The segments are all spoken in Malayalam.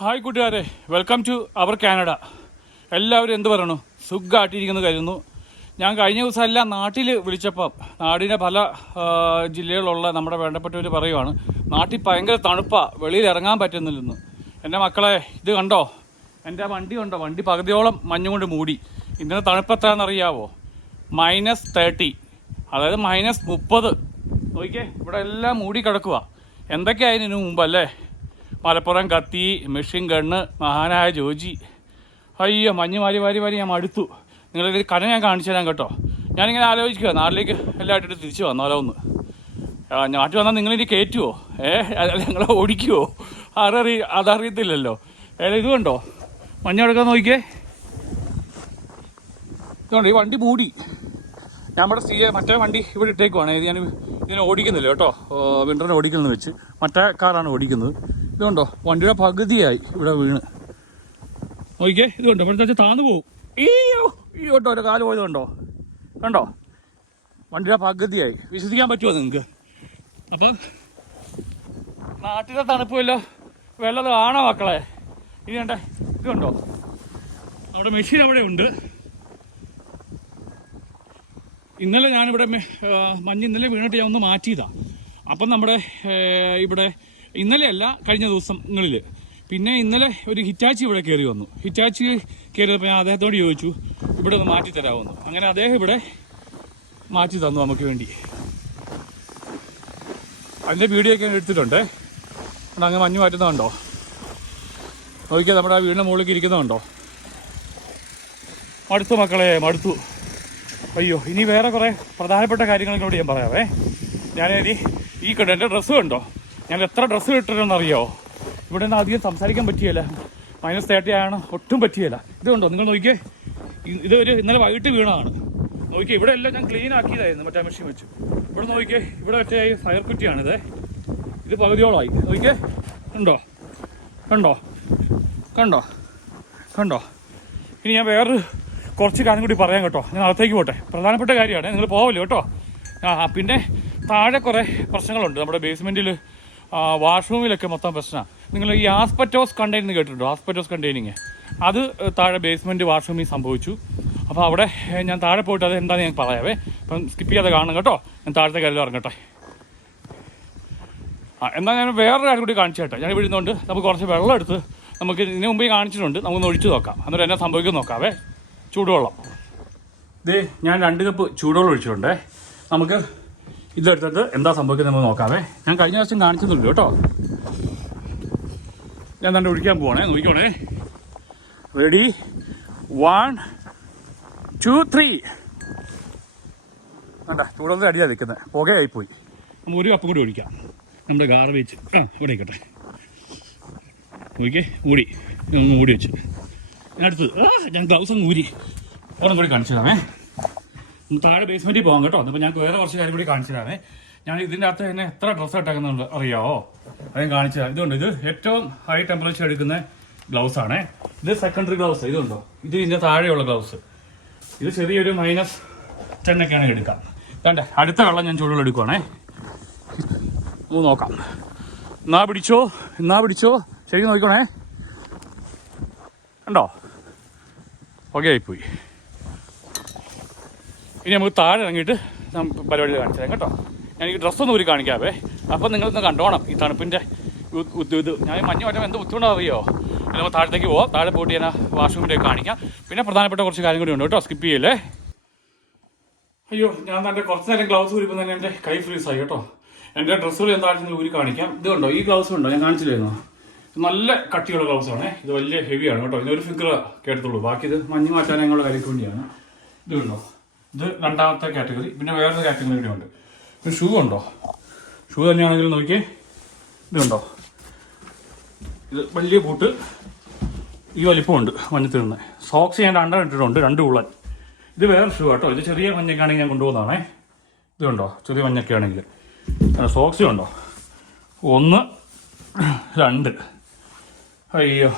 ഹായ് കൂട്ടുകാരെ വെൽക്കം ടു അവർ കാനഡ എല്ലാവരും എന്ത് പറയണു? സുഖമായിട്ടിരിക്കുന്നു കരുതുന്നു. ഞാൻ കഴിഞ്ഞ ദിവസം എല്ലാം നാട്ടിൽ വിളിച്ചപ്പം നാടിന്റെ പല ജില്ലകളിലുള്ള നമ്മുടെ വേണ്ടപ്പെട്ടവർ പറയുവാണ് നാട്ടിൽ ഭയങ്കര തണുപ്പാണ് വെളിയിൽ ഇറങ്ങാൻ പറ്റുന്നില്ലെന്ന്. എന്റെ മക്കളെ ഇത് കണ്ടോ? എന്റെ വണ്ടി കണ്ടോ? വണ്ടി പകുതിയോളം മഞ്ഞ് കൊണ്ട് മൂടി. ഇന്നലെ തണുപ്പ് എത്രയാണെന്നറിയാവോ മൈനസ് തേർട്ടി അതായത് മൈനസ് മുപ്പത്. നോക്കിയേ ഇവിടെ എല്ലാം മൂടി കിടക്കുക എന്തൊക്കെയായിരുന്നു ഇതിനു മുമ്പല്ലേ? മലപ്പുറം കത്തി മെഷീൻ ഗണ്ണ് മഹാനായ ജോജി. അയ്യോ മഞ്ഞ് വാരി വാരി വാരി ഞാൻ മടുത്തു. നിങ്ങളൊരു കന ഞാൻ കാണിച്ചു തരാം കേട്ടോ. ഞാനിങ്ങനെ ആലോചിക്കുക നാട്ടിലേക്ക് എല്ലാം ഇട്ടിട്ട് തിരിച്ചു വന്നാലോ ഒന്ന്. നാട്ടിൽ വന്നാൽ നിങ്ങളിനി കയറ്റുമോ ഏ നിങ്ങളെ ഓടിക്കുമോ അതറി അതറിയത്തില്ലല്ലോ. ഏതാ ഇത് കണ്ടോ? മഞ്ഞ എടുക്കാൻ നോക്കിയേ. ഇതുകൊണ്ട് ഈ വണ്ടി മൂടി. നമ്മുടെ സി മറ്റേ വണ്ടി ഇവിടെ ഇട്ടേക്കുവാണ്. ഞാൻ ഇതിനെ ഓടിക്കുന്നില്ല കേട്ടോ. വിന്ററിനെ ഓടിക്കുന്നു വെച്ച്. മറ്റേ കാറാണ് ഓടിക്കുന്നത്. ഇതുണ്ടോ? വണ്ടിയുടെ പകുതിയായി ഇവിടെ വീണ്. നോക്കിയേ ഇതുണ്ടോ? ഇവിടെ വെച്ചാൽ താന്നു പോകും ഈയോ ഈ കേട്ടോ ഒരു കാൽ പോയത് കണ്ടോ? വണ്ടിയുടെ പകുതിയായി. വിശ്വസിക്കാൻ പറ്റുമോ നിങ്ങൾക്ക് അപ്പം നാട്ടിലെ തണുപ്പുമല്ലോ. വെള്ളം ആണോ മക്കളെ? ഇനി കണ്ടേ ഇതുണ്ടോ? അവിടെ മെഷീൻ അവിടെ ഉണ്ട്. ഇന്നലെ ഞാനിവിടെ മഞ്ഞ് ഇന്നലെ വീണിട്ട് ഞാൻ ഒന്ന് മാറ്റിയതാ. അപ്പം നമ്മുടെ ഇവിടെ ഇന്നലെയല്ല കഴിഞ്ഞ ദിവസങ്ങളിൽ പിന്നെ ഇന്നലെ ഒരു ഹിറ്റാച്ചി ഇവിടെ കയറി വന്നു. ഹിറ്റാച്ചി കയറിയപ്പോൾ ഞാൻ അദ്ദേഹത്തോട് ചോദിച്ചു ഇവിടെ ഒന്ന് മാറ്റി തരാമെന്ന് അങ്ങനെ അദ്ദേഹം ഇവിടെ മാറ്റി തന്നു നമുക്ക് വേണ്ടി. അതിന്റെ വീഡിയോ ഒക്കെ എടുത്തിട്ടുണ്ടേ. അവിടെ അങ്ങ് മഞ്ഞ് മാറ്റുന്നതുണ്ടോ? നോക്കിയാൽ നമ്മുടെ ആ വീടിന്റെ മുകളിലേക്ക് ഇരിക്കുന്നതുണ്ടോ? മടുത്തു മക്കളെ മടുത്തു. അയ്യോ ഇനി വേറെ കുറേ പ്രധാനപ്പെട്ട കാര്യങ്ങളോട് ഞാൻ പറയാവേ. ഞാൻ ഈ കണ്ട എന്റെ ഡ്രസ്സ് കണ്ടോ ഞാൻ എത്ര ഡ്രസ്സ് ഇട്ടിട്ടുണ്ടെന്നറിയോ? ഇവിടെ നിന്ന് അധികം സംസാരിക്കാൻ പറ്റിയല്ല. മൈനസ് തേർട്ടി ആണ് ഒട്ടും പറ്റിയല്ല. ഇതുണ്ടോ നിങ്ങൾ നോക്കിയേ. ഇത് ഒരു ഇന്നലെ വൈകിട്ട് വീണതാണ്. നോക്കിയേ ഇവിടെ എല്ലാം ഞാൻ ക്ലീൻ ആക്കിയതായിരുന്നു മറ്റേ മെഷീൻ വെച്ച്. ഇവിടെ നോക്കിയേ ഇവിടെ മറ്റേ ഫയർ കുറ്റിയാണിത് ഇത് പകുതിയോളമായി. നോക്കിയേ കണ്ടോ? കണ്ടോ? കണ്ടോ? കണ്ടോ? ഇനി ഞാൻ വേറൊരു കുറച്ച് കാര്യം കൂടി പറയാം കേട്ടോ. ഞാൻ അകത്തേക്ക് പോട്ടെ. പ്രധാനപ്പെട്ട കാര്യമാണ് നിങ്ങൾ പോവല്ലോ കേട്ടോ? ആ, പിന്നെ താഴെ കുറേ പ്രശ്നങ്ങളുണ്ട്. നമ്മുടെ ബേസ്മെന്റിൽ വാഷ്റൂമിലൊക്കെ മൊത്തം പ്രശ്നമാണ് നിങ്ങൾ ഈ ആസ്പെറ്റോസ് കണ്ടെയ്നിങ് കേട്ടിട്ടുണ്ടോ? Asbestos containing. അത് താഴെ ബേസ്മെന്റ് വാഷ്റൂമിൽ സംഭവിച്ചു. അപ്പോൾ അവിടെ ഞാൻ താഴെ പോയിട്ട് അത് എന്താണെന്ന് ഞാൻ പറയാവേ. അപ്പം സ്കിപ്പ് ചെയ്യാതെ കാണണം കേട്ടോ. ഞാൻ താഴത്തെ കല്ലിൽ ഇറങ്ങട്ടെ. ആ എന്നാൽ ഞാൻ വേറൊരു കാര്യം കൂടി കാണിച്ചു കേട്ടോ. ഞാൻ ഇവിടെ ഇരുന്നുകൊണ്ട് നമുക്ക് കുറച്ച് വെള്ളം എടുത്ത് നമുക്ക് ഇതിന് മുമ്പേ കാണിച്ചിട്ടുണ്ട്. നമുക്കൊന്ന് ഒഴിച്ചു നോക്കാം. അന്നേരം എന്നാ സംഭവിക്കും നോക്കാവേ. ചൂടുവെള്ളം. ഇത് ഞാൻ രണ്ട് കപ്പ് ചൂടുവെള്ളം ഒഴിച്ചിട്ടുണ്ടേ. നമുക്ക് ഇതെടുത്തിട്ട് എന്താ സംഭവിക്കുന്നത് നമുക്ക് നോക്കാവേ. ഞാൻ കഴിഞ്ഞ പ്രാവശ്യം കാണിച്ചിട്ടുണ്ട് കേട്ടോ. ഞാൻ തന്നെ ഒഴിക്കാൻ പോവാണേ? നോക്കിക്കോണേ. റെഡി വൺ ടു ത്രീ വേണ്ട ചൂടുവെള്ളത്തിൽ അടിയാണ് നിൽക്കുന്നത് പുകയായിപ്പോയി നമ്മൾ ഒരു കപ്പ് കൂടി ഒഴിക്കാം. നമ്മുടെ ഗാർബേജ് ആ ഇവിടെ ഇരിക്കട്ടെ നോക്കിയേ ഊടി ഒന്ന് ഊടി വെച്ച്. ഞാൻ അടുത്തത്. ഞാൻ ഗ്ലൗസ് ഒന്ന് ഊരി. ഒരെണ്ണം കൂടി കാണിച്ചു താഴെ ബേസ്മെന്റിൽ പോകാം കേട്ടോ. അപ്പോൾ ഞാൻ വേറെ കുറച്ച് കാര്യം കൂടി കാണിച്ചു തരാമേ ഞാൻ ഇതിന്റെ അകത്ത് തന്നെ എത്ര ഡ്രസ്സ് ഇട്ടേക്കുന്നുണ്ട് അറിയാവോ? അതും കാണിച്ചതാണ് ഇതുണ്ട് ഇത് ഏറ്റവും ഹൈ ടെമ്പറേച്ചർ എടുക്കുന്ന ഗ്ലൗസ് ആണേ. ഇത് സെക്കൻഡറി ഗ്ലൗസ് ഇതുണ്ടോ? ഇത് ഇതിന്റെ താഴെയുള്ള ഗ്ലൗസ് ഇത് ചെറിയൊരു മൈനസ് ടെൻ ഒക്കെയാണ് എടുക്കാം. കണ്ടേ? അടുത്ത വെള്ളം ഞാൻ ചൂടുകൾ എടുക്കുവാണേ. നോക്കാം. എന്നാ പിടിച്ചോ? എന്നാ പിടിച്ചോ? ശരിക്കും നോക്കണേ ഉണ്ടോ ഓക്കെ ആയിപ്പോയി. ഇനി നമുക്ക് താഴെ ഇറങ്ങിയിട്ട് നം- പരിപാടി കാണിച്ചു തരാം കേട്ടോ. ഞാൻ ഈ ഡ്രസ്സൊന്നും ഊരി കാണിക്കാവേ. അപ്പം നിങ്ങളൊന്ന് കണ്ടോണം ഈ തണുപ്പിന്റെ ഇത് ഞാൻ മഞ്ഞ് മാറ്റം എന്ത് ബുദ്ധിമുട്ടോ അറിയോ? നമുക്ക് താഴത്തേക്ക് പോവാം. താഴെ പോയിട്ട് ഞാൻ വാഷ്റൂമിന്റെ കാണിക്കാം. പിന്നെ പ്രധാനപ്പെട്ട കുറച്ച് കാര്യം കൂടി ഉണ്ട് കേട്ടോ. സ്കിപ്പ് ചെയ്യല്ലേ? അയ്യോ ഞാൻ തന്നെ കുറച്ച് നേരം ഗ്ലൗസ് ഊരിപ്പോൾ തന്നെ എന്റെ കൈ ഫ്രീസ് ആയി കേട്ടോ. എന്റെ ഡ്രസ്സുകൾ ഞാൻ താഴെ ഊരി കാണിക്കാം. ഇത് കണ്ടോ? ഈ ഗ്ലൗസ് ഉണ്ടോ? ഞാൻ കാണിച്ചില്ലായിരുന്നു? നല്ല കട്ടിയുള്ള ഗ്ലൗസ് ആണ്. ഇത് വലിയ ഹെവിയാണ് കേട്ടോ. ഇതിനൊരു ഫിഗർ കേട്ടത്തുള്ളൂ ബാക്കി ഇത് മഞ്ഞ് മാറ്റാൻ ഞങ്ങളുടെ കാര്യക്ക് വേണ്ടിയാണ് ഇത് കണ്ടോ? ഇത് രണ്ടാമത്തെ കാറ്റഗറി. പിന്നെ വേറൊരു കാറ്റഗറി കൂടി ഉണ്ട്. ഇത് ഷൂ ഉണ്ടോ? ഷൂ തന്നെയാണെങ്കിൽ നോക്കിയേ. ഇതുണ്ടോ ഇത് വലിയ ബൂട്ട്. ഈ വലിപ്പമുണ്ട് മഞ്ഞത്തിൽ നിന്ന് സോക്സ് ഞാൻ രണ്ടെണ്ണം ഇട്ടിട്ടുണ്ട്. രണ്ട് ഉള്ളൻ ഇത് വേറെ ഷൂ കേട്ടോ ഇത് ചെറിയ മഞ്ഞക്കാണെങ്കിൽ ഞാൻ കൊണ്ടുപോകുന്നതാണേ. ഇതുണ്ടോ ചെറിയ മഞ്ഞൊക്കെ ആണെങ്കിൽ സോക്സ് ഉണ്ടോ? ഒന്ന് രണ്ട്. അയ്യോ.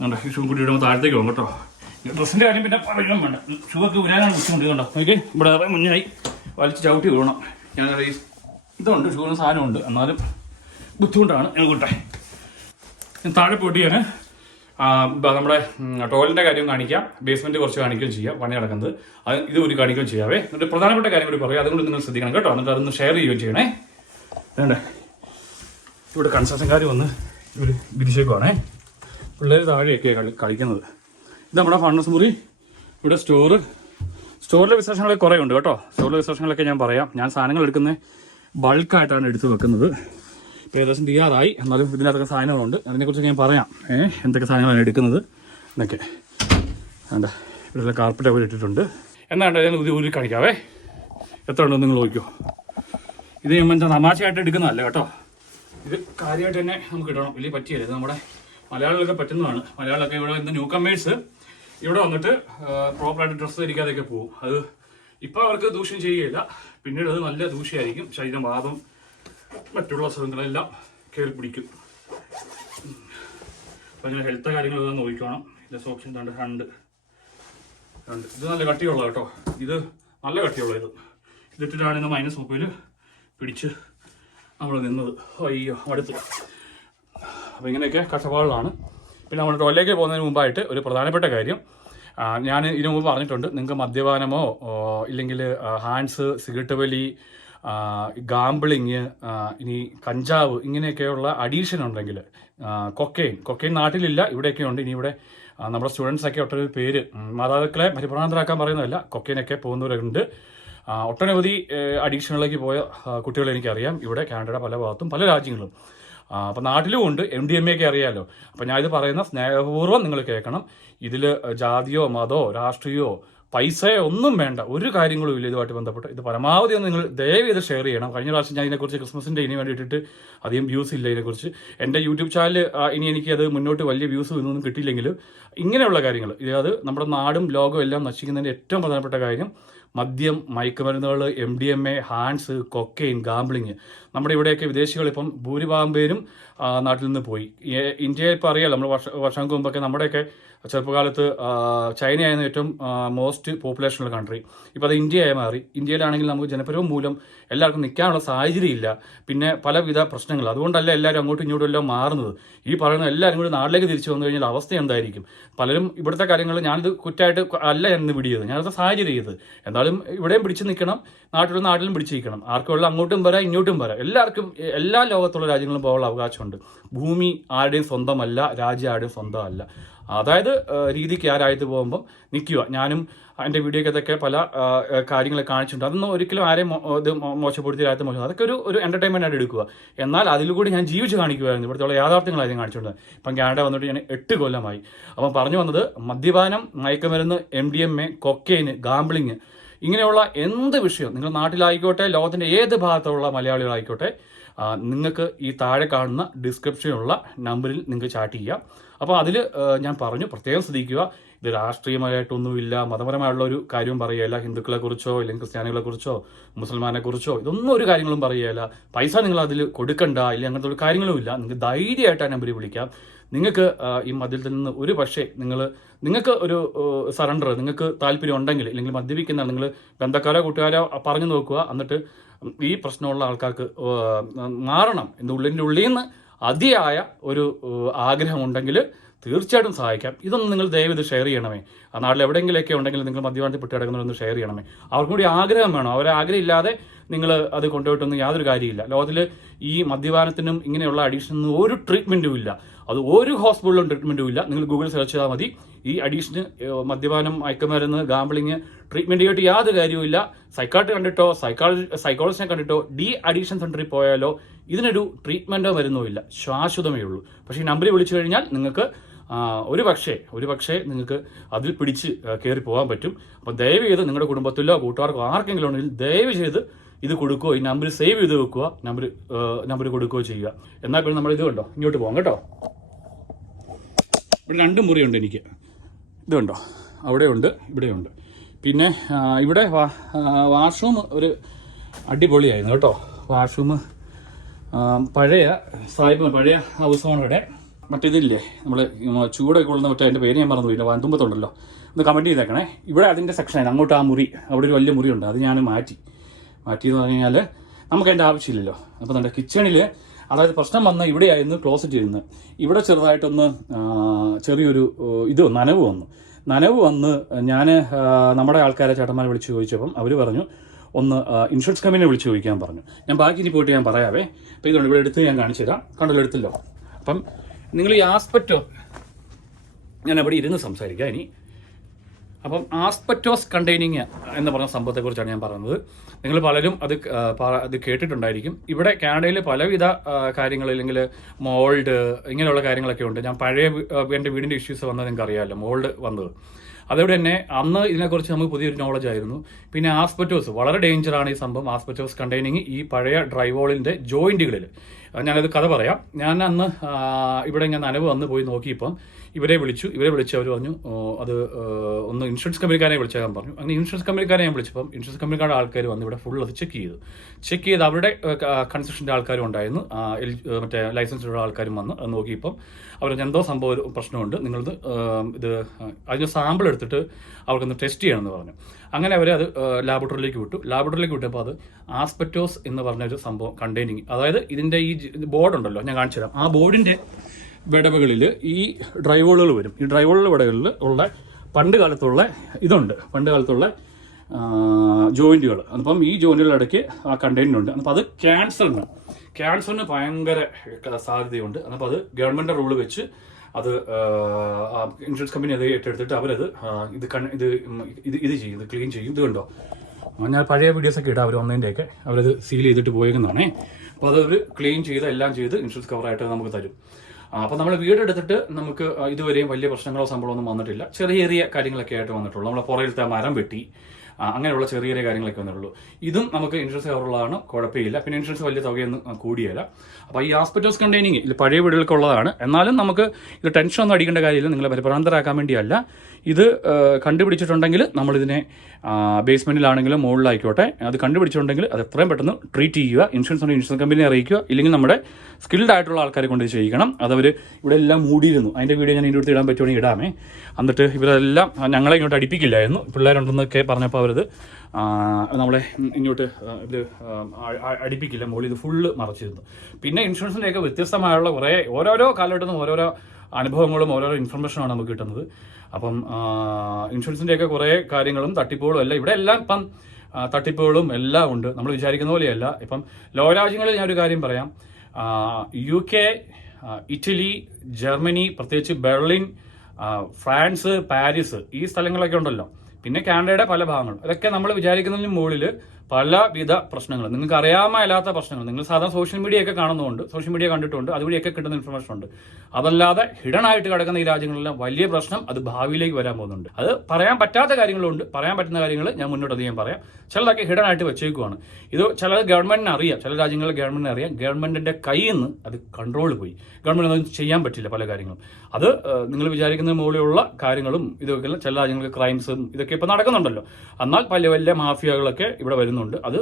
ഉണ്ട് ഷൂ കൂടി ഇടുമ്പോൾ താഴത്തേക്ക് പോകും കേട്ടോ. ഡ്രസ്സിന്റെ കാര്യം പിന്നെ പറയണം വേണ്ട. ഷൂ ഉരാനാണ് ബുദ്ധിമുട്ട് കണ്ടോ? എനിക്ക് ഇവിടെ മുന്നായി വലിച്ച് ചവിട്ടി വിടണം ഞാൻ ഈ ഇതുണ്ട് ഷൂവിന് സാധനമുണ്ട്. എന്നാലും ബുദ്ധിമുട്ടാണ് ഞാൻ കൂട്ടെ ഞാൻ താഴെ പോയിട്ട് ഞാൻ നമ്മുടെ ടോയ്ലറ്റിന്റെ കാര്യം കാണിക്കാം. ബേസ്മെന്റ് കുറച്ച് കാണിക്കുകയും ചെയ്യാം പണി നടക്കുന്നത്. അത് ഇത് ഒരു കാണിക്കുകയും ചെയ്യാവേ. എന്നിട്ട് പ്രധാനപ്പെട്ട കാര്യം കൂടി പറയാം. അതുകൊണ്ട് നിങ്ങൾ ശ്രദ്ധിക്കണം കേട്ടോ. എന്നിട്ട് അതൊന്ന് ഷെയർ ചെയ്യുകയും ചെയ്യണേ. വേണ്ടേ? ഇവിടെ കൺസ്ട്രക്ഷൻകാർ വന്ന് ഇവർ വിരിച്ചേക്കുവാണേ. പിള്ളേർ താഴെയൊക്കെ കളി കളിക്കുന്നത്. ഇത് നമ്മുടെ ഫണ്ണസ് മുറി. ഇവിടെ സ്റ്റോറ് സ്റ്റോറിലെ വിശേഷങ്ങളൊക്കെ കുറേ ഉണ്ട് കേട്ടോ. സ്റ്റോറിലെ വിശേഷങ്ങളൊക്കെ ഞാൻ പറയാം. ഞാൻ സാധനങ്ങൾ എടുക്കുന്നത് ബൾക്കായിട്ടാണ് എടുത്ത് വെക്കുന്നത്. ഇപ്പോൾ ഏകദേശം തീരാറായി എന്നാലും ഇതിനകത്തൊക്കെ സാധനങ്ങളുണ്ട്. അതിനെക്കുറിച്ച് ഞാൻ പറയാം. ഏഹ് എന്തൊക്കെ സാധനങ്ങളാണ് എടുക്കുന്നത് എന്നൊക്കെ. വേണ്ട ഇവിടെ കാർപ്പറ്റ് അവർ ഇട്ടിട്ടുണ്ട്. എന്നാണ്ട് ഞാൻ ഇത് ഊരി കാണിക്കാവേ. എത്ര ഉണ്ടോ നിങ്ങൾ നോക്കിയോ ഇത് എന്താ തമാശയായിട്ട് എടുക്കുന്നതല്ല കേട്ടോ. ഇത് കാര്യമായിട്ട് തന്നെ നമുക്ക് ഇടണം. വലിയ പറ്റിയല്ല. ഇത് നമ്മുടെ മലയാളികളൊക്കെ പറ്റുന്നതാണ്. മലയാളികളൊക്കെ ഇവിടെ ന്യൂ കമേഴ്സ് ഇവിടെ വന്നിട്ട് പ്രോപ്പറായിട്ട് ഡ്രസ്സ് ധരിക്കാതെയൊക്കെ പോകും അത് ഇപ്പം അവർക്ക് ദൂഷ്യം ചെയ്യുകയില്ല. പിന്നീട് അത് നല്ല ദൂഷ്യമായിരിക്കും ശരീരവാദം മറ്റുള്ള അസുഖങ്ങളെല്ലാം കയറി പിടിക്കും. അപ്പം അങ്ങനെ ഹെൽത്ത് കാര്യങ്ങളെല്ലാം നോക്കിക്കണം. ഇതിന്റെ സോക്ഷൻ തണ്ട് രണ്ട്. രണ്ട്. ഇത് നല്ല കട്ടിയുള്ള കേട്ടോ. ഇത് നല്ല കട്ടിയുള്ള ഇത്. ഇതിട്ടിട്ടാണ് ഇന്ന് മൈനസ് മുപ്പതിൽ പിടിച്ച് നമ്മൾ നിന്നത്. അയ്യോ അടുത്ത്. അപ്പോൾ ഇങ്ങനെയൊക്കെ കഷ്ടപ്പാടുകളാണ്. പിന്നെ നമ്മൾ ടോയിലേക്ക് പോകുന്നതിന് മുമ്പായിട്ട് ഒരു പ്രധാനപ്പെട്ട കാര്യം. ഞാൻ ഇതിനു മുമ്പ് പറഞ്ഞിട്ടുണ്ട് നിങ്ങൾക്ക് മദ്യപാനമോ ഇല്ലെങ്കിൽ ഹാൻഡ്സ് സിഗരറ്റ് വലി ഗാംബിളിങ് ഇനി കഞ്ചാവ് ഇങ്ങനെയൊക്കെയുള്ള അഡീഷൻ ഉണ്ടെങ്കിൽ കൊക്കെയിൻ കൊക്കെയിൻ നാട്ടിലില്ല ഇവിടെയൊക്കെ ഉണ്ട് ഇനി ഇവിടെ നമ്മുടെ സ്റ്റുഡൻസൊക്കെ ഒട്ടനവധി പേര് മാതാപിതാക്കളെ പരിഭ്രാന്തരാക്കാൻ പറയുന്നതല്ല കൊക്കെയിനൊക്കെ പോകുന്നവരുണ്ട്. ഒട്ടനവധി അഡീക്ഷനിലേക്ക് പോയ കുട്ടികളെ എനിക്കറിയാം. ഇവിടെ കാനഡയുടെ പല ഭാഗത്തും പല രാജ്യങ്ങളും അപ്പം നാട്ടിലും ഉണ്ട്. എം ഡി എം എ ഒക്കെ അറിയാമല്ലോ അപ്പം ഞാനിത് പറയുന്ന സ്നേഹപൂർവം നിങ്ങൾ കേൾക്കണം. ഇതിൽ ജാതിയോ മതമോ രാഷ്ട്രീയമോ പൈസയോ ഒന്നും വേണ്ട. ഒരു കാര്യങ്ങളും ഇല്ല ഇതുമായിട്ട് ബന്ധപ്പെട്ട്. ഇത് പരമാവധി ഒന്ന് നിങ്ങൾ ദയവ് ചെയ്ത് ഷെയർ ചെയ്യണം. കഴിഞ്ഞ പ്രാവശ്യം ഞാൻ ഇതിനെക്കുറിച്ച് ക്രിസ്മസിന്റെ ഇനി വേണ്ടിയിട്ട് അധികം വ്യൂസ് ഇല്ല ഇതിനെക്കുറിച്ച്. എന്റെ യൂട്യൂബ് ചാനൽ ഇനി എനിക്ക് അത് മുന്നോട്ട് വലിയ വ്യൂസ് ഒന്നും കിട്ടിയില്ലെങ്കിലും ഇങ്ങനെയുള്ള കാര്യങ്ങൾ. ഇത് നമ്മുടെ നാടും ലോകവും എല്ലാം നശിക്കുന്നതിന്റെ ഏറ്റവും പ്രധാനപ്പെട്ട കാര്യം മദ്യം മയക്കുമരുന്നുകൾ എം ഡി എം എ ഹാൻഡ്സ് കൊക്കെയിൻ ഗാംബ്ലിങ് നമ്മുടെ ഇവിടെയൊക്കെ വിദേശികൾ ഇപ്പം ഭൂരിഭാഗം പേരും നാട്ടിൽ നിന്ന് പോയി. ഇന്ത്യയിൽ ഇപ്പോൾ അറിയാലോ നമ്മൾ വർഷ വർഷങ്ങൾക്ക് മുമ്പൊക്കെ നമ്മുടെയൊക്കെ ചെറുപ്പകാലത്ത് ചൈനയായിരുന്നു ഏറ്റവും മോസ്റ്റ് പോപ്പുലേഷനുള്ള കൺട്രി ഇപ്പോൾ അത് ഇന്ത്യയായി മാറി. ഇന്ത്യയിലാണെങ്കിൽ നമുക്ക് ജനപരവും മൂലം എല്ലാവർക്കും നിൽക്കാനുള്ള സാഹചര്യം ഇല്ല പിന്നെ പലവിധ പ്രശ്നങ്ങൾ. അതുകൊണ്ടല്ല എല്ലാവരും അങ്ങോട്ടും ഇങ്ങോട്ടും എല്ലാം മാറുന്നത്. ഈ പറയുന്ന എല്ലാവരും കൂടി നാട്ടിലേക്ക് തിരിച്ചു വന്നു കഴിഞ്ഞാൽ അവസ്ഥ എന്തായിരിക്കും? പലരും ഇവിടുത്തെ കാര്യങ്ങൾ ഞാനിത് കുറ്റമായിട്ട് അല്ല എന്ന് പിടിയത് ഞാനത് സാഹചര്യം ചെയ്തത്. എന്നാലും ഇവിടെയും പിടിച്ചു നിൽക്കണം. നാട്ടിലും നാട്ടിലും പിടിച്ചു നിൽക്കണം ആർക്കുള്ള അങ്ങോട്ടും വരാം ഇങ്ങോട്ടും വരാം. എല്ലാവർക്കും എല്ലാ ലോകത്തുള്ള രാജ്യങ്ങളും പോകാനുള്ള അവകാശമുണ്ട്. ഭൂമി ആരുടെയും സ്വന്തമല്ല രാജ്യം ആരുടെയും സ്വന്തമല്ല. അതായത് രീതിക്ക് ആ രാജ്യത്ത് പോകുമ്പം നിൽക്കുക. ഞാനും എന്റെ വീഡിയോക്കകത്തൊക്കെ പല കാര്യങ്ങളെ കാണിച്ചിട്ടുണ്ട്. അതൊന്നും ഒരിക്കലും ആരെയും ഇത് മോശപ്പെടുത്തി രാജ്യത്ത് മോശം അതൊക്കെ ഒരു ഒരു എന്റർടൈൻമെന്റ് ആയിട്ട് എടുക്കുക. എന്നാൽ അതിലൂടെ ഞാൻ ജീവിച്ച് കാണിക്കുമായിരുന്നു ഇവിടുത്തെ യാഥാർത്ഥ്യങ്ങളായിരുന്നു കാണിച്ചിട്ടുണ്ട് ഇപ്പം കാനഡ വന്നിട്ട് ഞാൻ എട്ട് കൊല്ലമായി. അപ്പം പറഞ്ഞു വന്നത് മദ്യപാനം മയക്കുമരുന്ന് എം ഡി എം എ കൊക്കെയിന് ഗാംബ്ലിങ് ഇങ്ങനെയുള്ള എന്ത് വിഷയം നിങ്ങൾ നാട്ടിലായിക്കോട്ടെ ലോകത്തിന്റെ ഏത് ഭാഗത്തുള്ള മലയാളികളായിക്കോട്ടെ നിങ്ങൾക്ക് ഈ താഴെ കാണുന്ന ഡിസ്ക്രിപ്ഷനിലുള്ള നമ്പറിൽ നിങ്ങൾക്ക് ചാറ്റ് ചെയ്യാം. അപ്പോൾ അതിൽ ഞാൻ പറഞ്ഞു പ്രത്യേകം ശ്രദ്ധിക്കുക. ഇത് രാഷ്ട്രീയമായിട്ടൊന്നുമില്ല മതപരമായിട്ടുള്ള ഒരു കാര്യവും പറയുകയല്ല ഹിന്ദുക്കളെക്കുറിച്ചോ അല്ലെങ്കിൽ ക്രിസ്ത്യാനികളെക്കുറിച്ചോ കുറിച്ചോ മുസൽമാനെ കുറിച്ചോ ഇതൊന്നും ഒരു കാര്യങ്ങളും പറയുകയല്ല പൈസ നിങ്ങൾ അതിൽ കൊടുക്കണ്ട ഇല്ലെങ്കിൽ അങ്ങനത്തെ ഒരു കാര്യങ്ങളും ഇല്ല. നിങ്ങൾക്ക് ധൈര്യമായിട്ട് ആ നമ്പറിൽ വിളിക്കാം. നിങ്ങൾക്ക് ഈ മദ്യത്തിൽ നിന്ന് ഒരു പക്ഷേ നിങ്ങൾ നിങ്ങൾക്ക് ഒരു സറണ്ടർ നിങ്ങൾക്ക് താല്പര്യം ഉണ്ടെങ്കിൽ അല്ലെങ്കിൽ മദ്യപിക്കുന്ന നിങ്ങൾ ബന്ധക്കാരോ കൂട്ടുകാരോ പറഞ്ഞു നോക്കുക. എന്നിട്ട് ഈ പ്രശ്നമുള്ള ആൾക്കാർക്ക് മാറണം എന്ന് ഉള്ളിന്റെ ഉള്ളിൽ നിന്ന് അതിയായ ഒരു ആഗ്രഹം ഉണ്ടെങ്കിൽ തീർച്ചയായിട്ടും സഹായിക്കാം. ഇതൊന്നും നിങ്ങൾ ദയവ് ഇത് ഷെയർ ചെയ്യണമേ. ആ നാട്ടിൽ എവിടെയെങ്കിലുമൊക്കെ ഉണ്ടെങ്കിൽ നിങ്ങൾ മദ്യപാനത്തിൽ പെട്ട് കിടക്കുന്നവരൊന്ന് ഷെയർ ചെയ്യണമേ. അവർക്കും കൂടി ആഗ്രഹം വേണം. അവരെ ആഗ്രഹം ഇല്ലാതെ നിങ്ങൾ അത് കൊണ്ടുപോയിട്ടൊന്നും യാതൊരു കാര്യമില്ല ലോകത്തിൽ ഈ മദ്യപാനത്തിനും ഇങ്ങനെയുള്ള അഡീഷനും ഒരു ട്രീറ്റ്മെന്റും ഇല്ല. അത് ഒരു ഹോസ്പിറ്റലിലും ട്രീറ്റ്മെന്റും ഇല്ല. നിങ്ങൾ ഗൂഗിൾ സെർച്ച് ചെയ്താൽ മതി. ഈ അഡീഷന് മദ്യപാനം മയക്കുമരുന്ന് ഗാംബ്ലിങ് ട്രീറ്റ്മെന്റ് ആയിട്ട് യാതൊരു കാര്യവുമില്ല സൈക്കാട്രി കണ്ടിട്ടോ സൈക്കോളജി സൈക്കോളജിനെ കണ്ടിട്ടോ ഡി അഡീഷൻ സെന്ററിൽ പോയാലോ ഇതിനൊരു ട്രീറ്റ്മെന്റോ മരുന്നുമില്ല ശാശ്വതമേ ഉള്ളൂ. പക്ഷേ ഈ നമ്പറിൽ വിളിച്ചു കഴിഞ്ഞാൽ നിങ്ങൾക്ക് ഒരു പക്ഷേ ഒരു പക്ഷേ നിങ്ങൾക്ക് അതിൽ പിടിച്ച് കയറി പോകാൻ പറ്റും. അപ്പോൾ ദയവ് ചെയ്ത് നിങ്ങളുടെ കുടുംബത്തിലോ കൂട്ടുകാർക്കോ ആർക്കെങ്കിലും ഉണ്ടെങ്കിൽ ദയവ് ചെയ്ത് ഇത് കൊടുക്കുകയോ ഈ നമ്പർ സേവ് ചെയ്ത് വെക്കുക നമ്പർ നമ്പർ കൊടുക്കുകയോ ചെയ്യുക. എന്നാൽ പിന്നെ നമ്മൾ ഇത് കണ്ടോ? ഇങ്ങോട്ട് പോകാം കേട്ടോ. ഇവിടെ രണ്ട് മുറിയുണ്ട് എനിക്ക്. ഇത് കണ്ടോ? അവിടെയുണ്ട് ഇവിടെയുണ്ട് പിന്നെ ഇവിടെ വാഷ്റൂം ഒരു അടിപൊളിയായിരുന്നു കേട്ടോ. വാഷ്റൂം പഴയ സായിപ്പ് പഴയ ഹൗസ് ഓണറുടെ മറ്റേതില്ലേ? നമ്മൾ ചൂടൊക്കെ കൊള്ളുന്ന മറ്റേ അതിന്റെ പേര് ഞാൻ മറന്നു പോയില്ല വന്തുമ്പത്തുണ്ടല്ലോ ഒന്ന് കമന്റ് ചെയ്തേക്കണേ. ഇവിടെ അതിന്റെ സെക്ഷനാണ് അങ്ങോട്ട് ആ മുറി. അവിടെ ഒരു വലിയ മുറിയുണ്ട് അത് ഞാൻ മാറ്റി. മാറ്റിയെന്ന് പറഞ്ഞു കഴിഞ്ഞാൽ നമുക്ക് അതിന്റെ ആവശ്യമില്ലല്ലോ. അപ്പോൾ നമ്മുടെ കിച്ചണിൽ അതായത് പ്രശ്നം വന്ന ഇവിടെയായിരുന്നു ക്ലോസറ്റ് ഇരുന്ന്. ഇവിടെ ചെറുതായിട്ടൊന്ന് ചെറിയൊരു ഇത് നനവ് വന്നു. നനവ് വന്ന് ഞാൻ നമ്മുടെ ആൾക്കാരെ ചേട്ടന്മാരെ വിളിച്ച് ചോദിച്ചപ്പം അവർ പറഞ്ഞു ഒന്ന് ഇൻഷുറൻസ് കമ്പനിയെ വിളിച്ച് ചോദിക്കാൻ പറഞ്ഞു. ഞാൻ ബാക്കി ഇനി പോയിട്ട് ഞാൻ പറയാവേ. അപ്പോൾ ഇതുകൊണ്ട് ഇവിടെ എടുത്ത് ഞാൻ കാണിച്ചു തരാം. കണ്ടല്ലോ എടുത്തല്ലോ. അപ്പം നിങ്ങൾ ഈ ആസ്പെക്റ്റോ ഞാൻ അവിടെ ഇരുന്ന് സംസാരിക്കാം ഇനി. അപ്പം ആസ്പെറ്റോസ് കണ്ടെയ്നിങ് എന്ന് പറഞ്ഞ സംഭവത്തെക്കുറിച്ചാണ് ഞാൻ പറയുന്നത് നിങ്ങൾ പലരും അത് അത് കേട്ടിട്ടുണ്ടായിരിക്കും. ഇവിടെ കാനഡയിൽ പലവിധ കാര്യങ്ങൾ അല്ലെങ്കിൽ മോൾഡ് ഇങ്ങനെയുള്ള കാര്യങ്ങളൊക്കെ ഉണ്ട്. ഞാൻ പഴയ എന്റെ വീടിന്റെ ഇഷ്യൂസ് വന്നത് നിങ്ങൾക്ക് അറിയാമല്ലോ മോൾഡ് വന്നത്. അതോടെ തന്നെ അന്ന് ഇതിനെക്കുറിച്ച് നമുക്ക് പുതിയൊരു നോളജ് ആയിരുന്നു. പിന്നെ ആസ്പെറ്റോസ് വളരെ ഡേഞ്ചറാണ് ഈ സംഭവം. ആസ്പെറ്റോസ് കണ്ടെയ്നിങ് ഈ പഴയ ഡ്രൈവോളിന്റെ ജോയിന്റുകളിൽ ഞാനത് കഥ പറയാം. ഞാൻ അന്ന് ഇവിടെ ഞാൻ നനവ് വന്ന് പോയി നോക്കിയപ്പം ഇവരെ വിളിച്ചു. ഇവരെ വിളിച്ച് അവർ പറഞ്ഞു അത് ഒന്ന് ഇൻഷുറൻസ് കമ്പനിക്കാരെ വിളിച്ചേക്കാൻ പറഞ്ഞു. അങ്ങനെ ഇൻഷുറൻസ് കമ്പനിക്കാരെ ഞാൻ വിളിച്ചപ്പം ഇൻഷുറൻസ് കമ്പനിക്കാരുടെ ആൾക്കാർ വന്ന് ഇവിടെ ഫുൾ അത് ചെക്ക് ചെയ്തു. ചെക്ക് ചെയ്ത് അവരുടെ കൺസ്ട്രക്ഷന്റെ ആൾക്കാരും ഉണ്ടായിരുന്നു. ഉള്ള മറ്റേ ലൈസൻസുള്ള ആൾക്കാരും വന്ന് അത് നോക്കിയപ്പം അവർ എന്തോ സംഭവം ഒരു പ്രശ്നമുണ്ട്. നിങ്ങളത് ഇത് അതിന്റെ സാമ്പിൾ എടുത്തിട്ട് അവർക്കൊന്ന് ടെസ്റ്റ് ചെയ്യണമെന്ന് പറഞ്ഞു. അങ്ങനെ അവർ അത് ലാബോറട്ടറിയിലേക്ക് വിട്ടു. ലാബോറട്ടറിയിലേക്ക് വിട്ടപ്പോൾ അത് ആസ്പെറ്റോസ് എന്ന് പറഞ്ഞൊരു സംഭവം കണ്ടെയ്നിങ് അതായത് ഇതിന്റെ ഈ ബോർഡ് ഉണ്ടല്ലോ ഞാൻ കാണിച്ചു തരാം ആ ബോർഡിന്റെ വിടവുകളിൽ ഈ ഡ്രൈവോളുകൾ വരും. ഈ ഡ്രൈവോളുകൾ വിടകളിൽ ഉള്ള പണ്ട് കാലത്തുള്ള ഇതുണ്ട്. പണ്ട് കാലത്തുള്ള ജോയിന്റുകൾ അപ്പം ഈ ജോയിന്റുകളിടയ്ക്ക് ആ കണ്ടെയ്നർ ഉണ്ട് അപ്പം അത് ക്യാൻസറിന് ക്യാൻസറിന് ഭയങ്കര സാധ്യതയുണ്ട്. അപ്പം അത് ഗവൺമെന്റ് റൂൾ വെച്ച് അത് ഇൻഷുറൻസ് കമ്പനി അത് ഏറ്റെടുത്തിട്ട് അവരത് ഇത് കൺ ഇത് ഇത് ഇത് ചെയ്യും. ഇത് ക്ലീൻ ചെയ്യും. ഇത് കണ്ടോ? ഞാൻ പഴയ വീഡിയോസൊക്കെ ഇടാം അവർ വന്നതിന്റെയൊക്കെ. അവരത് സീൽ ചെയ്തിട്ട് പോയേക്കുന്നതാണേ. അപ്പോൾ അത് ക്ലീൻ ചെയ്ത് എല്ലാം ചെയ്ത് ഇൻഷുറൻസ് കവറായിട്ട് നമുക്ക് തരും. അപ്പോൾ നമ്മൾ വീടെടുത്തിട്ട് നമുക്ക് ഇതുവരെയും വലിയ പ്രശ്നങ്ങളോ സംഭവമൊന്നും വന്നിട്ടില്ല. ചെറിയ ചെറിയ കാര്യങ്ങളൊക്കെ ആയിട്ട് വന്നിട്ടുള്ളൂ. നമ്മൾ പുറകിലത്തെ മരം വെട്ടി. അങ്ങനെയുള്ള ചെറിയ ചെറിയ കാര്യങ്ങളൊക്കെ വന്നിട്ടുള്ളൂ. ഇതും നമുക്ക് ഇൻഷുറൻസ് കവറുള്ളതാണ് കുഴപ്പമില്ല. പിന്നെ ഇൻഷുറൻസ് വലിയ തുകയൊന്നും കൂടിയല്ല. അപ്പോൾ ഈ ഹോസ്പിറ്റൽസ് കണ്ടെയ്നിങ് ഇത് പഴയ വീടുകൾക്ക് ഉള്ളതാണ് എന്നാലും നമുക്ക് ഇത് ടെൻഷൻ ഒന്നും അടിക്കേണ്ട കാര്യമില്ല. നിങ്ങളെ പരിഭ്രാന്തരാക്കാൻ വേണ്ടിയല്ല. ഇത് കണ്ടുപിടിച്ചിട്ടുണ്ടെങ്കിൽ നമ്മളിതിനെ ബേസ്മെന്റിലാണെങ്കിലും മുകളിലായിക്കോട്ടെ. അത് കണ്ടുപിടിച്ചിട്ടുണ്ടെങ്കിൽ അത് എത്രയും പെട്ടെന്ന് ട്രീറ്റ് ചെയ്യുക. ഇൻഷുറൻസ് ഉണ്ടെങ്കിൽ ഇൻഷുറൻസ് കമ്പനിയെ അറിയിക്കുക. ഇല്ലെങ്കിൽ നമ്മുടെ സ്കിൽഡ് ആയിട്ടുള്ള ആൾക്കാരെ കൊണ്ട് ചെയ്യിക്കണം. അതവർ ഇവിടെ എല്ലാം മൂടിയിരുന്നു. അതിന്റെ വീഡിയോ ഞാൻ ഇതിന്റെ അടുത്ത് ഇടാൻ പറ്റുവാണെങ്കിൽ ഇടാമേ. എന്നിട്ട് ഇവരെല്ലാം ഞങ്ങളെ ഇങ്ങോട്ട് അടിപ്പിക്കില്ലായിരുന്നു. പിള്ളേരുണ്ടെന്നൊക്കെ പറഞ്ഞപ്പോൾ ആ, നമ്മളെ ഇങ്ങോട്ട് ഇത് അടിപ്പിക്കില്ല. മുകളിൽ ഇത് ഫുള്ള് മറച്ചിരുന്നു. പിന്നെ ഇൻഷുറൻസിന്റെയൊക്കെ വ്യത്യസ്തമായുള്ള കുറേ ഓരോരോ കാലഘട്ടത്തിൽ ഓരോരോ അനുഭവങ്ങളും ഓരോരോ ഇൻഫർമേഷനാണ് നമുക്ക് കിട്ടുന്നത്. അപ്പം ഇൻഷുറൻസിന്റെയൊക്കെ കുറേ കാര്യങ്ങളും തട്ടിപ്പുകളും എല്ലാം ഇവിടെ എല്ലാം ഇപ്പം തട്ടിപ്പുകളും എല്ലാം ഉണ്ട്. നമ്മൾ വിചാരിക്കുന്ന പോലെയല്ല. ഇപ്പം ലോകരാജ്യങ്ങളിൽ ഞാനൊരു കാര്യം പറയാം. യു കെ ഇറ്റലി ജർമ്മനി പ്രത്യേകിച്ച് ബെർലിൻ ഫ്രാൻസ് പാരീസ് ഈ സ്ഥലങ്ങളൊക്കെ ഉണ്ടല്ലോ. പിന്നെ കാനഡയുടെ പല ഭാഗങ്ങളും. അതൊക്കെ നമ്മൾ വിചാരിക്കുന്നതിന് മുകളിൽ പലവിധ പ്രശ്നങ്ങൾ. നിങ്ങൾക്ക് അറിയാമല്ലാത്ത പ്രശ്നങ്ങൾ. നിങ്ങൾ സാധാരണ സോഷ്യൽ മീഡിയ ഒക്കെ കാണുന്നുണ്ട് സോഷ്യൽ മീഡിയ കണ്ടിട്ടുണ്ട് അതുവഴിയൊക്കെ കിട്ടുന്ന ഇൻഫർമേഷൻ ഉണ്ട്. അതല്ലാതെ ഹിഡൻ ആയിട്ട് കിടക്കുന്ന ഈ രാജ്യങ്ങളിലെല്ലാം വലിയ പ്രശ്നം അത് ഭാവിയിലേക്ക് വരാൻ പോകുന്നുണ്ട്. അത് പറയാൻ പറ്റാത്ത കാര്യങ്ങളുണ്ട്. പറയാൻ പറ്റുന്ന കാര്യങ്ങൾ ഞാൻ മുന്നോട്ട് അധികം പറയാം. ചിലതൊക്കെ ഹിഡൻ ആയിട്ട് വെച്ചേക്കുവാണ്. ഇത് ചില ഗവൺമെന്റിന് അറിയാം. ചില രാജ്യങ്ങളിൽ ഗവൺമെന്റിന് അറിയാം. ഗവൺമെന്റിന്റെ കയ്യിൽ നിന്ന് അത് കൺട്രോൾ പോയി. ഗവൺമെന്റ് ഒന്നും ചെയ്യാൻ പറ്റില്ല പല കാര്യങ്ങളും. അത് നിങ്ങൾ വിചാരിക്കുന്ന മുകളിലുള്ള കാര്യങ്ങളും ഇതൊക്കെ ചില രാജ്യങ്ങൾക്ക് ക്രൈംസും ഇതൊക്കെ ഇപ്പൊ നടക്കുന്നുണ്ടല്ലോ. എന്നാൽ പല വലിയ മാഫിയകളൊക്കെ ഇവിടെ വരുന്നുണ്ട് അത്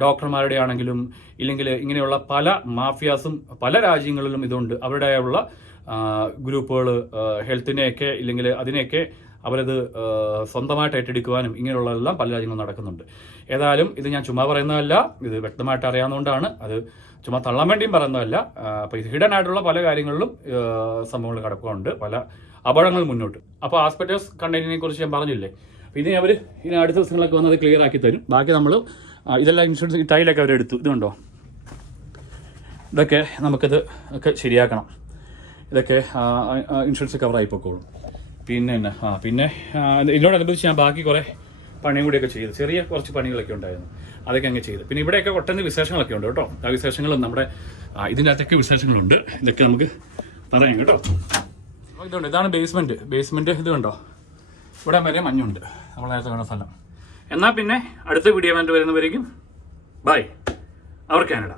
ഡോക്ടർമാരുടെ ആണെങ്കിലും ഇല്ലെങ്കിൽ ഇങ്ങനെയുള്ള പല മാഫിയാസും പല രാജ്യങ്ങളിലും ഇതുണ്ട്. അവരുടെയുള്ള ഗ്രൂപ്പുകൾ ഹെൽത്തിനെയൊക്കെ ഇല്ലെങ്കിൽ അതിനെയൊക്കെ അവരത് സ്വന്തമായിട്ട് ഏറ്റെടുക്കുവാനും ഇങ്ങനെയുള്ളതെല്ലാം പല രാജ്യങ്ങളും നടക്കുന്നുണ്ട്. ഏതായാലും ഇത് ഞാൻ ചുമ്മാ പറയുന്നതല്ല. ഇത് വ്യക്തമായിട്ട് അറിയാവുന്നതുകൊണ്ടാണ്. അത് ചുമ്മാ തള്ളാൻ വേണ്ടിയും പറയുന്നതല്ല. അപ്പോൾ ഇത് ഹിഡൻ ആയിട്ടുള്ള പല കാര്യങ്ങളിലും സംഭവങ്ങൾ കിടക്കുന്നുണ്ട്. പല അപകടങ്ങൾ മുന്നോട്ട്. അപ്പോൾ ഹോസ്പിറ്റൽസ് കണ്ടതിനെ കുറിച്ച് ഞാൻ പറഞ്ഞില്ലേ? ഇനി അവർ ഇനി അടുത്ത ദിവസങ്ങളൊക്കെ വന്ന് അത് ക്ലിയർ ആക്കി തരും. ബാക്കി നമ്മൾ ഇതെല്ലാം ഇൻഷുറൻസ് ഈ ടൈലൊക്കെ അവരെടുത്തു. ഇതുണ്ടോ? ഇതൊക്കെ നമുക്കിത് ഒക്കെ ശരിയാക്കണം. ഇതൊക്കെ ഇൻഷുറൻസ് കവറായി പൊക്കോളും. പിന്നെ എന്നാ ആ പിന്നെ ഇതിനോടനുബന്ധിച്ച് ഞാൻ ബാക്കി കുറേ പണിയും കൂടിയൊക്കെ ചെയ്തു. ചെറിയ കുറച്ച് പണികളൊക്കെ ഉണ്ടായിരുന്നു. അതൊക്കെ അങ്ങ് ചെയ്തു. പിന്നെ ഇവിടെയൊക്കെ ഒട്ടനവധി വിശേഷങ്ങളൊക്കെ ഉണ്ട് കേട്ടോ. ആ വിശേഷങ്ങളും നമ്മുടെ ഇതിന്റെ അകത്തൊക്കെ വിശേഷങ്ങളുണ്ട്. ഇതൊക്കെ നമുക്ക് പറയാം കേട്ടോ. ഇതുണ്ട് ഇതാണ് ബേസ്മെന്റ് ബേസ്മെന്റ് ഇത് കണ്ടോ? ഇവിടെ വരെ മഞ്ഞുണ്ട്. നമ്മൾ നേരത്തെ കണ്ട സ്ഥലം. എന്നാൽ പിന്നെ അടുത്ത വീഡിയോ വരുന്നവരേക്കും ബൈ അവർ കാനഡ